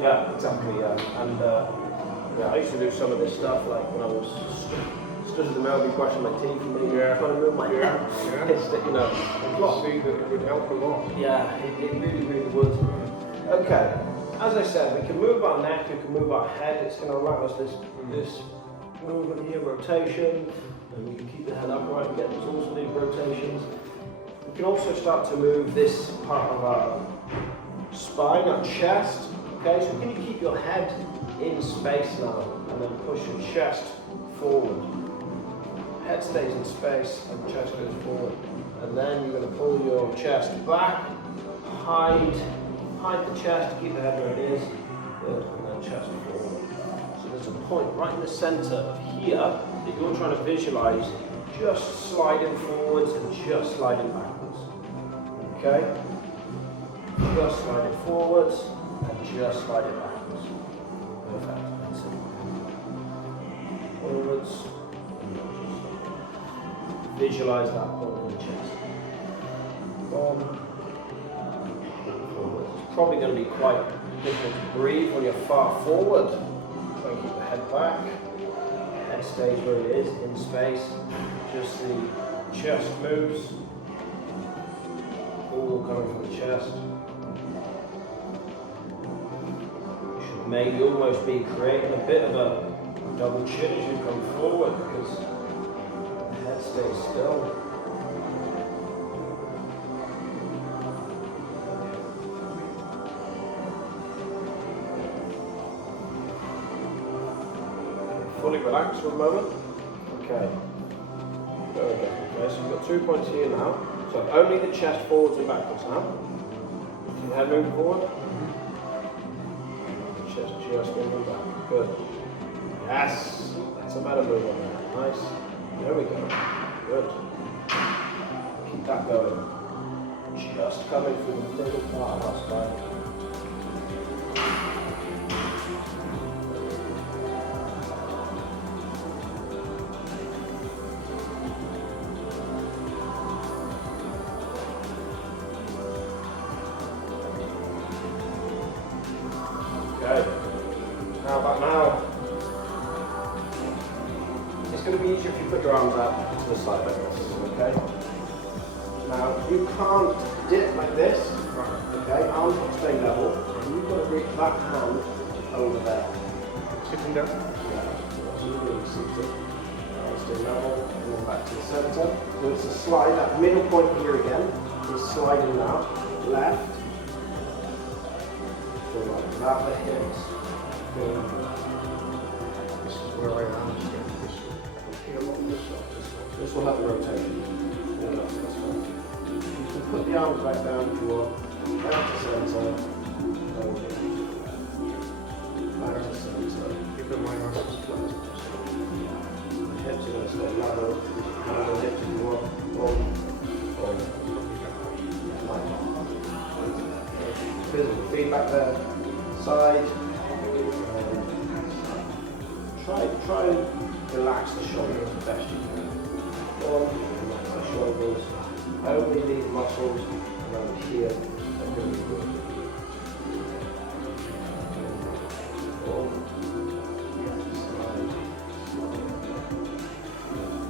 Yeah, exactly, yeah. And yeah, I used to do some of this stuff like when I was stood in the mirror, be brushing my teeth and maybe trying to move my hand. It's that, you know. I see that it would help a lot. Yeah, it really, really would. Okay, as I said, we can move our neck, we can move our head. It's going to allow us this movement here, rotation, and we can keep the head upright and get those alternating rotations. We can also start to move this part of our spine, our chest. Okay, so can you keep your head in space now and then push your chest forward? Head stays in space and the chest goes forward. And then you're going to pull your chest back, hide the chest, keep the head where it is. Good, and then chest forward. So there's a point right in the center of here that you're trying to visualize just sliding forwards and just sliding backwards. Okay? Just sliding forwards and just sliding backwards. Perfect. That's it. Forwards. Visualize that point in the chest. Forwards. It's probably going to be quite difficult to breathe when you're far forward. Try and keep the head back. Head stays where it is, in space. Just the chest moves. All coming from the chest. You should maybe almost be creating a bit of a double chin as you come forward because the head stays still. Fully relax for a moment. Okay. There we go. Okay, so we've got 2 points here now. So only the chest forwards and backwards now. Keep your head moving forward. Chest just moving back. Good. Yes. That's a better move on there. Nice. There we go. Good. Keep that going. Just coming through the middle part of our spine. Okay. How about now? It's going to be easier if you put your arms out to the side like this, okay? Now, you can't dip like this, okay? Arms will stay level, and you've got to reach that hand over there. Sitting down? Yeah, so you're really seated. Stay level, and then back to the centre. So it's a slide, that middle point here again is sliding now, left. So like that, the hips. Good. This is where I am. This will have the rotation. Yeah, that's fine. You can put the arms back down if you want. Back to centre. Over. Back to centre. Keeping my arms as flat as possible. The hips are going to stay level. Hand on hips if you want. On. Physical feedback there. Side. Try and relax the shoulders as best you can. Relax the shoulders. Only these muscles around here are really good.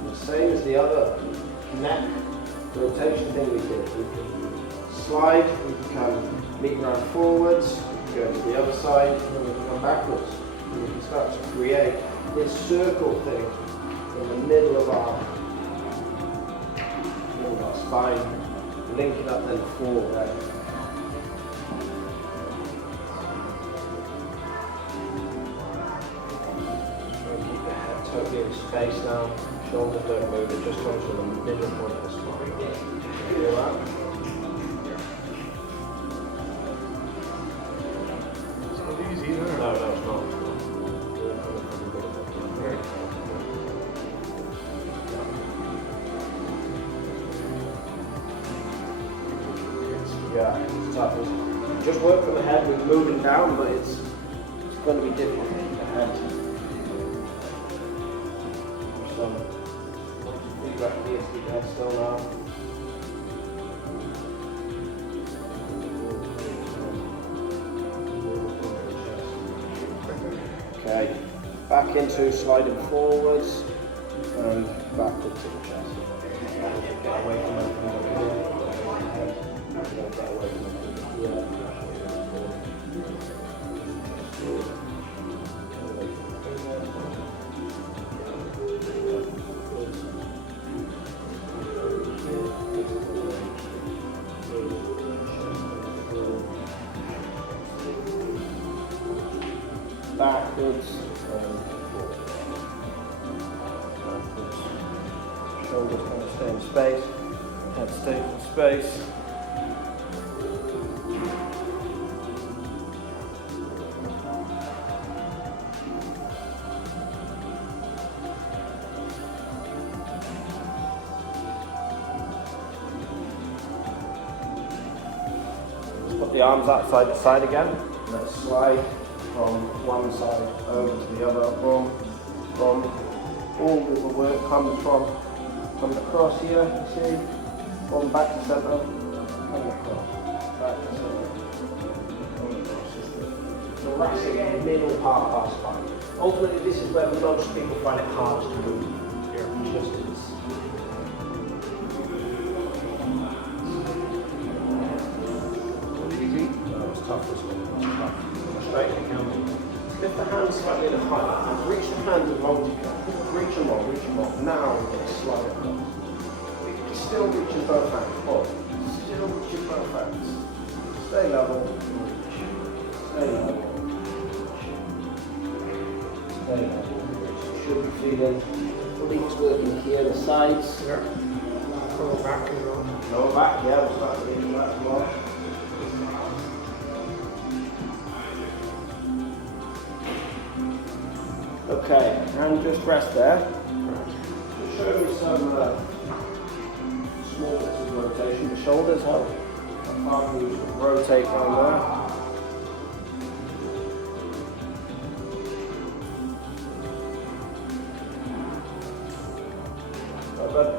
The same as the other neck rotation thing we did. We can slide, we can come meet around forwards, we can go to the other side, and then we can come backwards. And we can start to create this circle thing in the middle of our spine, linking up then forward. Right? Keep the head totally in space now. Shoulders don't move, it just comes from the middle point of the spine. Feel that? It's not easy, no? No, it's not. Yeah, it's tough. Just work from the head with moving down, but it's going to be difficult to keep the head. Some feedback here, keep the head still now. Okay, back into sliding forwards and backwards to the chest. Get away from everything up here. Get away from everything here. Backwards and forward. Backwards. Shoulders kind of stay in space. Head stays in space. Let's put the arms outside the side again. Let's slide from one side over to the other. Boom, boom. All of the work comes from coming across here, you see? Boom, back to centre, coming across. Back to centre. Coming across. It's the thoracic middle part of our spine. Ultimately, this is where most people find it hardest to move. Here, just is. Easy. No, it's tough this one. Straight and counting. Lift the hands slightly to higher and reach the hands as long as you can. Reach them up, reach them up. Now we're going to slide across. Still reaching both hands. Up. Still reaching both hands. Stay level. Reach. Stay level. Stay level. You should be feeling obliques working here, the sides. Yeah. Go back and go. Lower back, yeah, we'll start to reach that as well. Okay, and just rest there. Just show me some small bits of rotation. The shoulders help. I can't really rotate down there. Good.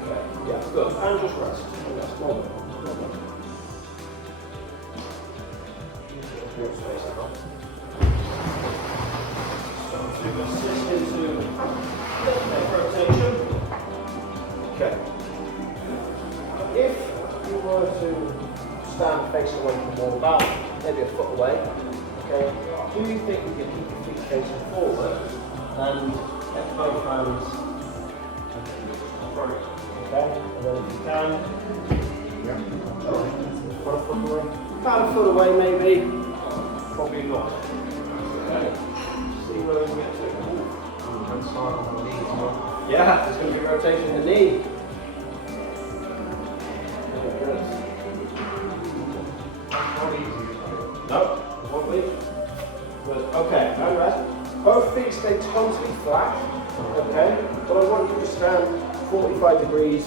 Okay, yeah, good. And just rest. And that's more than assist into leg rotation. Okay. If you were to stand facing away from the wall, about maybe a foot away, okay, do you think you can keep your feet facing forward and get both hands front? Okay, and then if you can, Yeah. 1 foot away. About a foot away maybe. Probably not. Okay. See where we get to. And start on the knees. Yeah, there's going to be rotation in the knee. Good. Not easy. No, one week. Good. Okay, and rest. Both feet stay totally flat. Okay, but I want you to stand 45 degrees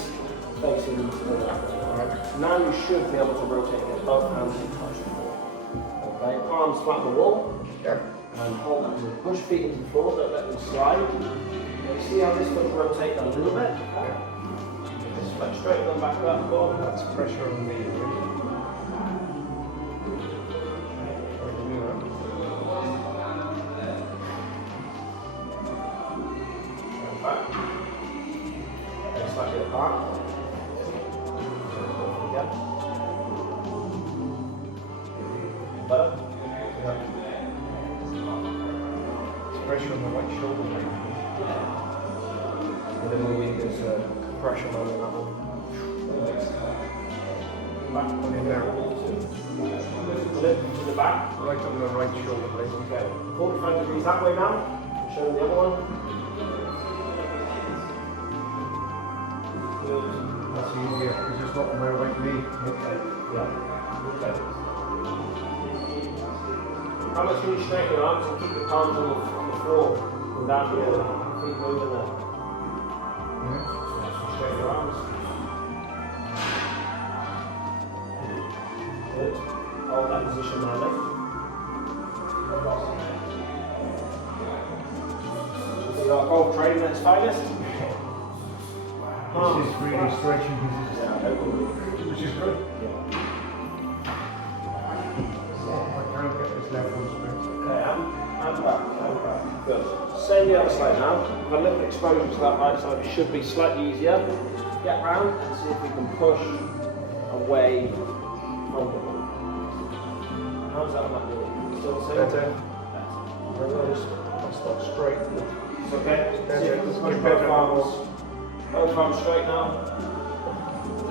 facing the left. Now you should be able to rotate it. Both hands in touch the floor. Okay, arms flat on the wall. Yeah. And hold that. Push feet into the floor, don't let them slide. You see how this foot rotate a little bit? Just flex straight, then back up, go on. That's pressure on the knee. Back. And slightly apart. Yeah. Better? Yeah. It's pressure on the right shoulder blade. And then there's a compression on that one. Back In there. to the back. Right on the right shoulder blade. Okay. 45 degrees that way now. Show them the other one. Good. That's easier because it's not on my right knee. Okay. Yeah. Okay. How much can you straighten your arms and keep the palms on the floor without your feet moving there? Yeah. Straighten your arms. Good. Hold that position there, mate. So you got golf training at its finest. This is really stretching. Yeah, Which is good. Yeah. back. Good. Same the other side now. With a little exposure to that right side, it should be slightly easier. Get round and see if we can push away from the ball. How's that on that wall? Still the same? Better. That's not straight. It's okay. See if we can push Better. both arms straight now.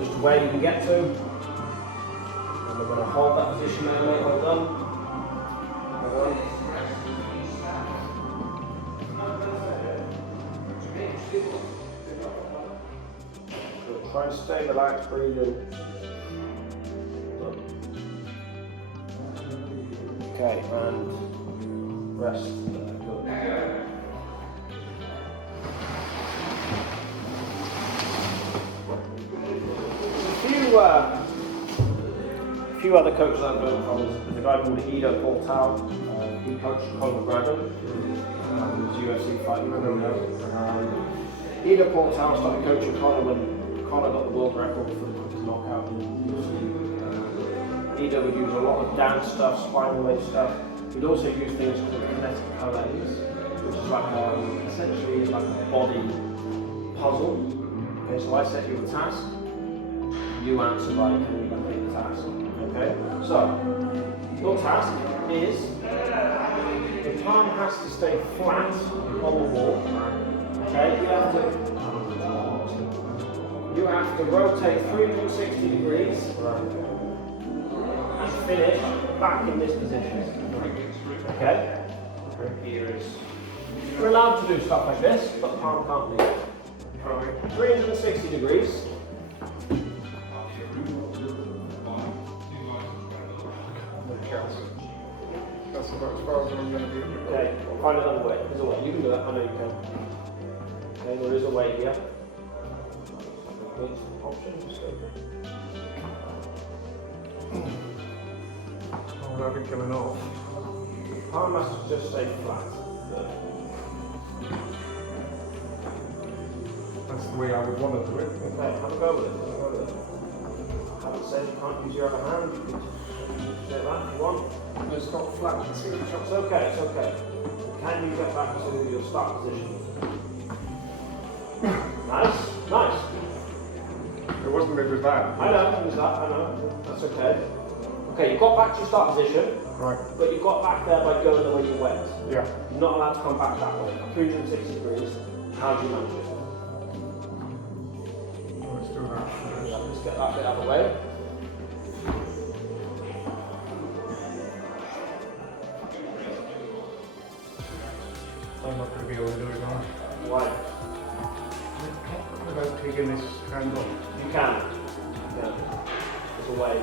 Just where you can get to. And we're going to hold that position there, mate. Well done. Well done. Good. Try and stay relaxed, breathing. Okay, and rest. Good. A few other coaches I've learned from. There's a guy called Ido Portal. He coached Conor McGregor, who's UFC fighter. Ido Portal started coaching Conor when Conor got the world record for the quickest knockout in UFC. Ido would use a lot of dance stuff, spinal wave stuff. He'd also use things called kinetic challenges, which is like essentially like a body puzzle. Okay, so I set you a task. You answer by can you complete the task. Okay? So, your task is the palm has to stay flat on the wall. Okay? You have to rotate 360 degrees and finish back in this position. Okay? You're allowed to do stuff like this, but the palm can't leave. 360 degrees. That's about as far as I'm going to do. Okay, find another way. There's a way. You can do that. I know you can. Okay, there is a way here. Options. Oh, I've been killing off. Palm has to just stay flat. That's the way I would want to do it. Okay, have a go with it. Have a go with it. I haven't said you can't use your other hand. You can just say that if you want. It's not flat. It's okay, it's okay. Can you get back to your start position? Nice, nice. It wasn't it was that. I know, it was that, I know. That's okay. Okay, you got back to your start position, Right. but you got back there by going the way you went. Yeah. You're not allowed to come back that way. 360 degrees. How do you manage it? Let's do that. Let's get that bit out of the way. I'm not going to be able to do it now. Why? Without taking this hand off. You can. Yeah. There's a way.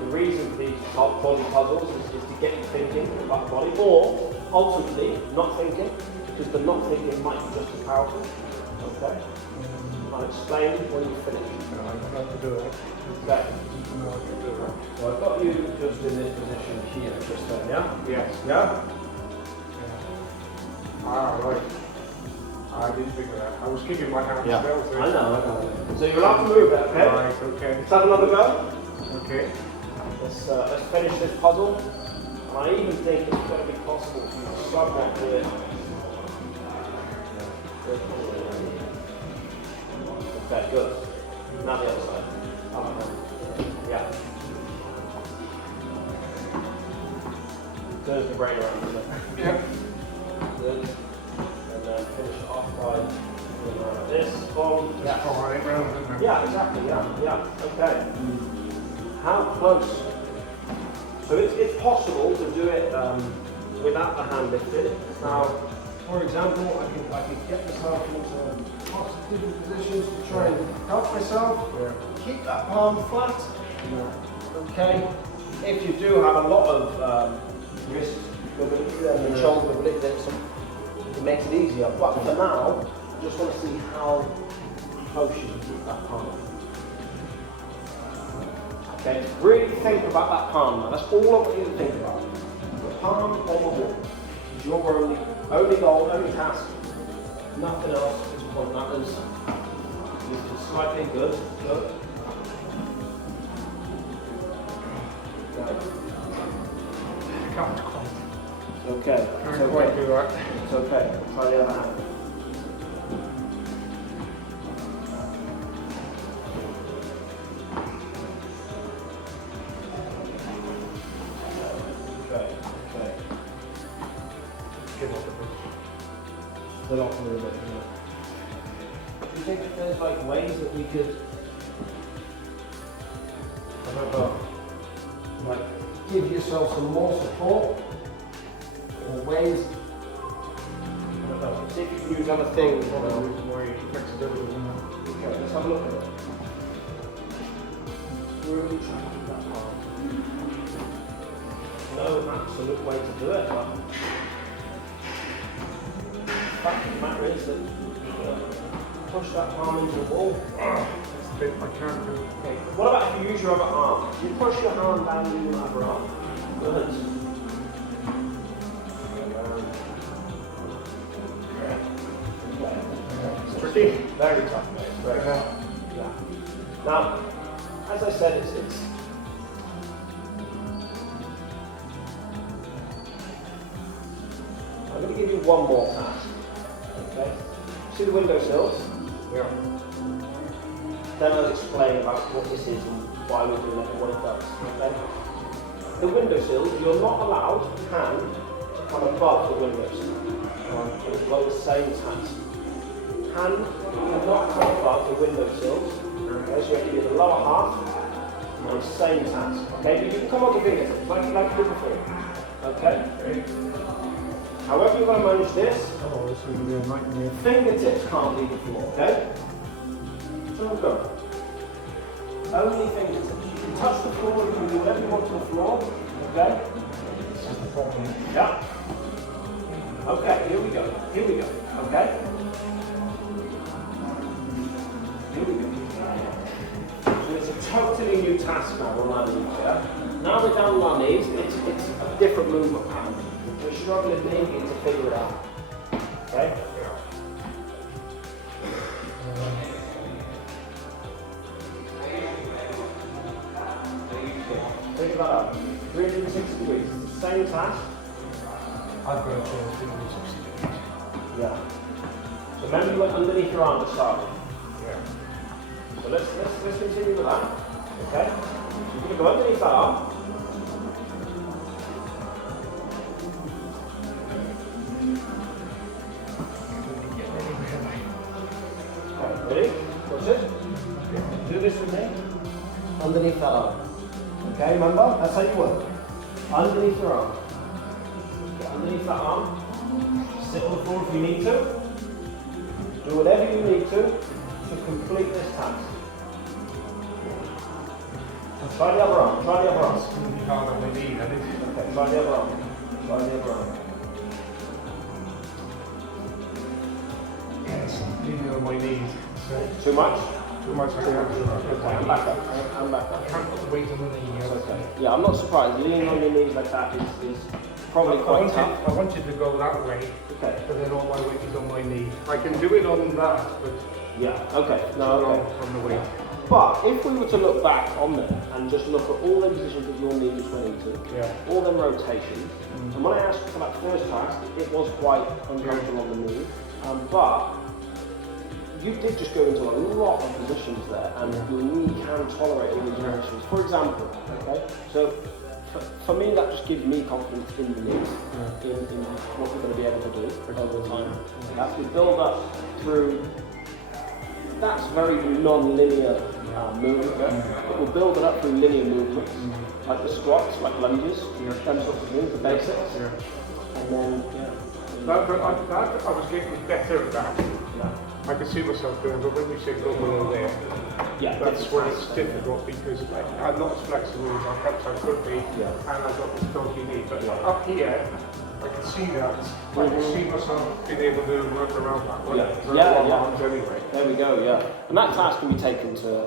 The reason for these body puzzles is to get you thinking about the body, or ultimately not thinking, because the not thinking might be just as powerful. Okay? I'll explain when you finish. No, I don't have to do it. Okay. No, I can do it. So I've got you just in this position here, just then, yeah? Yes. Yeah? Ah, right. I did figure that. I was keeping my hand Yeah. still. So I know. So you're allowed to move it, okay? Right, okay. Let's have another go. Okay. Let's finish this puzzle. And I even think it's going to be possible to somewhat do it. Okay, good. Now the other side. Yeah. Turns the brain around, doesn't it? Yeah. Good. And then finish it off by doing like this. Boom. Just follow it round, isn't it? Yeah, exactly. Yeah. Okay. How close? So it's possible to do it without the hand lifted. Now, for example, I can get myself into lots of different positions to try and help myself. Yeah. Keep that palm flat. Okay. If you do have a lot of wrist mobility and shoulder mobility, then it makes it easier. But for now, I just want to see how close you can keep that palm. Okay, really think about that palm now. That's all I want you to think about. The palm on the wall is your only goal, only task. Nothing else is what matters. It's slightly good. Good. can't quite. It's okay. It's Can't quite okay. do that. It's okay. Try the other hand. Okay. Okay. Get off the bridge. Still off a little bit. Do you think that there's like ways that we could, I don't know, like give yourself some more support, or ways? I don't know. See if you can use other things. You know. Lose more flexibility, isn't it? Okay, let's have a look at it. Really try to keep that hard. No absolute way to do it, but the fact of the matter is that push that palm into the wall. That's the bit I can't do. Okay. What about if you use your other arm? You push your hand down with your other arm. Good. It's pretty, very tough, mate. It's very tough. Yeah. Now, as I said, it's I'm going to give you one more task. Okay. See the windowsills? Yeah. Then I'll explain about what this is and why we're doing it and what it does. Okay? The windowsill, you're not allowed hand to come above the windowsill. It will blow the same task. Hand cannot come above the windowsills. Okay, so you have to do the lower half and same task. Okay, but you can come on your fingertips like you did before. Okay? However you're going to manage this, Oh, this is going to be a nightmare. fingertips can't leave the floor, okay? So we've got only fingertips. You can touch the floor, you can do whatever you want to the floor, okay? This is the problem. Yeah. Okay, here we go. Here we go. Okay? Here we go. So it's a totally new task now on our knees, yeah? Now we're down on our knees, it's a different movement pattern. We're struggling maybe to figure it out. Okay? Figure that out. 360 degrees. It's the same task. I've got to change 360 degrees. Yeah. So remember you went underneath your arm to start with. Yeah. So let's continue with that. Okay? So you're going to go underneath that arm. Okay, ready? Watch this. Do this with me. Underneath that arm. Okay, remember? That's how you work. Underneath your arm. Get underneath that arm. Sit on the floor if you need to. Do whatever you need to complete this task. And try the other arm. Try the other arm. It's going to be hard on my knee, that is. Okay, try the other arm. Try the other arm. Yes, leaning on my knees. So, Too much? too much I can't do. Okay, I'm back up. I'm back I up. can't put the weight on the knee. It's okay. Yeah, I'm not surprised. Leaning on your knees like that is probably quite tough. I wanted to go that way, Okay. but then all my weight is on my knee. I can do it on that, but Yeah. Okay. No. not Okay. on the weight. But if we were to look back on there and just look at all the positions that your knees went into, Yeah. all them rotations, and when I asked for that first task, it was quite uncomfortable on the knee, but you did just go into a lot of positions there, and your knee can tolerate all these positions. For example, okay, so for me that just gives me confidence in the knees, in what we're going to be able to do over time. As we build up through, that's very non-linear movement. But we'll build it up through linear movements, like the squats, like lunges, them sorts of things, the basics, and then That I was getting better at that. yeah. I could see myself doing, but when you say go below there, Yeah, that's where it's difficult because I'm not as flexible as perhaps I could be, Yeah. and I've got this dodgy knee. But Yeah. up here, I can see that. I can see myself being able to work around that. Yeah. For Yeah, long yeah. arms anyway. There we go, yeah. And that task can be taken to